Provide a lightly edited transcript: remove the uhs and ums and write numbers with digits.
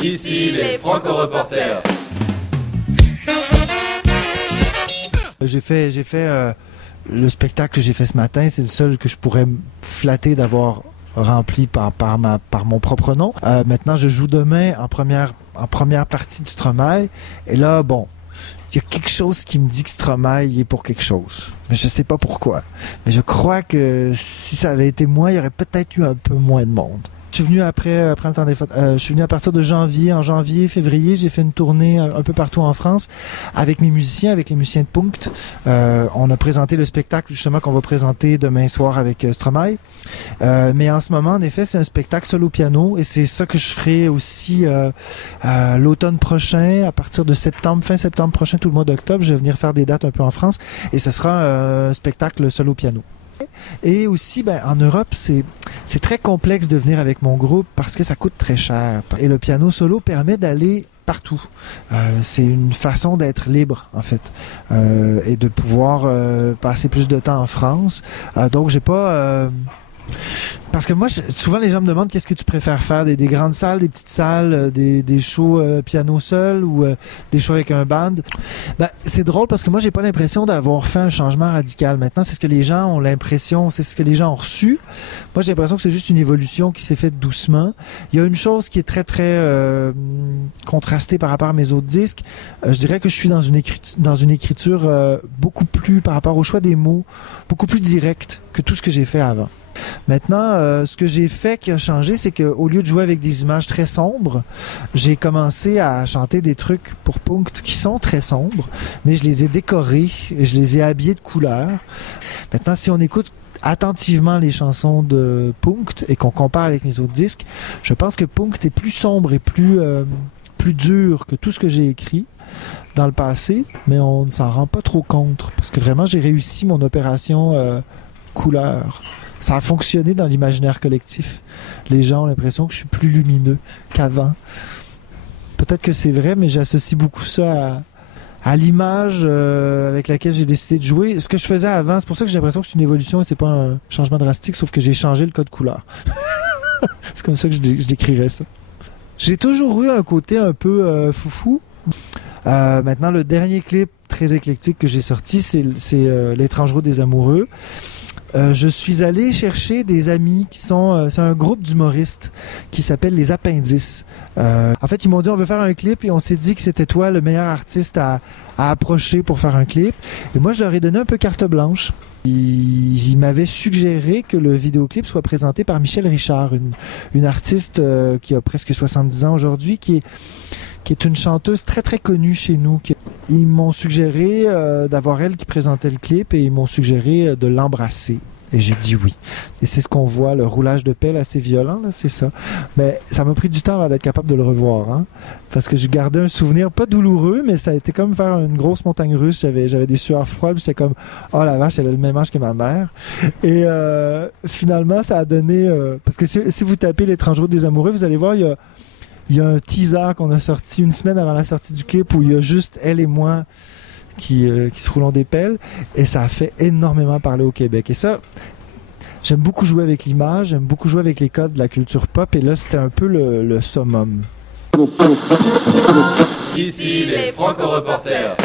Ici les Franco-Reporters. J'ai fait le spectacle que j'ai fait ce matin, c'est le seul que je pourrais me flatter d'avoir rempli par mon propre nom. Maintenant, je joue demain en première partie de Stromae. Et là, bon, il y a quelque chose qui me dit que Stromae est pour quelque chose. Mais je sais pas pourquoi. Mais je crois que si ça avait été moi, il y aurait peut-être eu un peu moins de monde. Je suis venu après le temps des fêtes. Je suis venu à partir de janvier. En janvier, février, j'ai fait une tournée un peu partout en France avec mes musiciens, avec les musiciens de Punkt. On a présenté le spectacle justement qu'on va présenter demain soir avec Stromae. Mais en ce moment, en effet, c'est un spectacle seul au piano et c'est ça que je ferai aussi l'automne prochain, à partir de septembre, fin septembre prochain, tout le mois d'octobre. Je vais venir faire des dates un peu en France et ce sera un spectacle seul au piano. Et aussi, en Europe, c'est très complexe de venir avec mon groupe parce que ça coûte très cher. Et le piano solo permet d'aller partout. C'est une façon d'être libre, en fait, et de pouvoir passer plus de temps en France. Donc, j'ai pas... Parce que moi, souvent les gens me demandent qu'est-ce que tu préfères faire, des grandes salles, des petites salles, des shows piano seul ou des shows avec un band. C'est drôle parce que moi, j'ai pas l'impression d'avoir fait un changement radical. Maintenant, c'est ce que les gens ont l'impression, c'est ce que les gens ont reçu. Moi, j'ai l'impression que c'est juste une évolution qui s'est faite doucement. Il y a une chose qui est très, très contrastée par rapport à mes autres disques. Je dirais que je suis dans une écriture beaucoup plus, par rapport au choix des mots, beaucoup plus directe que tout ce que j'ai fait avant. Maintenant, ce que j'ai fait qui a changé, c'est qu'au lieu de jouer avec des images très sombres, j'ai commencé à chanter des trucs pour Punkt qui sont très sombres, mais je les ai décorés, je les ai habillés de couleurs. Maintenant, si on écoute attentivement les chansons de Punkt et qu'on compare avec mes autres disques, je pense que Punkt est plus sombre et plus dur que tout ce que j'ai écrit dans le passé, mais on ne s'en rend pas trop compte, parce que vraiment, j'ai réussi mon opération couleur. Ça a fonctionné dans l'imaginaire collectif. Les gens ont l'impression que je suis plus lumineux qu'avant. Peut-être que c'est vrai, mais j'associe beaucoup ça à l'image avec laquelle j'ai décidé de jouer. Ce que je faisais avant, c'est pour ça que j'ai l'impression que c'est une évolution et c'est pas un changement drastique, sauf que j'ai changé le code couleur. C'est comme ça que je décrirais ça. J'ai toujours eu un côté un peu foufou. Maintenant, le dernier clip très éclectique que j'ai sorti, c'est L'étrange route des amoureux. Je suis allé chercher des amis qui sont... c'est un groupe d'humoristes qui s'appelle Les Appendices. En fait, ils m'ont dit on veut faire un clip et on s'est dit que c'était toi le meilleur artiste à approcher pour faire un clip. Et moi, je leur ai donné un peu carte blanche. Ils m'avaient suggéré que le vidéoclip soit présenté par Michel Richard, une artiste qui a presque 70 ans aujourd'hui, qui est une chanteuse très très connue chez nous. Ils m'ont suggéré d'avoir elle qui présentait le clip et ils m'ont suggéré de l'embrasser. Et j'ai dit oui. Et c'est ce qu'on voit, le roulage de pelle assez violent, là, c'est ça. Mais ça m'a pris du temps avant d'être capable de le revoir. Hein, parce que je gardais un souvenir, pas douloureux, mais ça a été comme faire une grosse montagne russe. J'avais des sueurs froides, j'étais comme « Oh la vache, elle a le même âge que ma mère. » Et finalement, ça a donné... parce que si vous tapez L'étrange route des amoureux, vous allez voir, il y a un teaser qu'on a sorti une semaine avant la sortie du clip où il y a juste elle et moi qui se roulons des pelles et ça a fait énormément parler au Québec. Et ça, j'aime beaucoup jouer avec l'image, j'aime beaucoup jouer avec les codes de la culture pop et là, c'était un peu le summum. Ici les Franco-Reporters.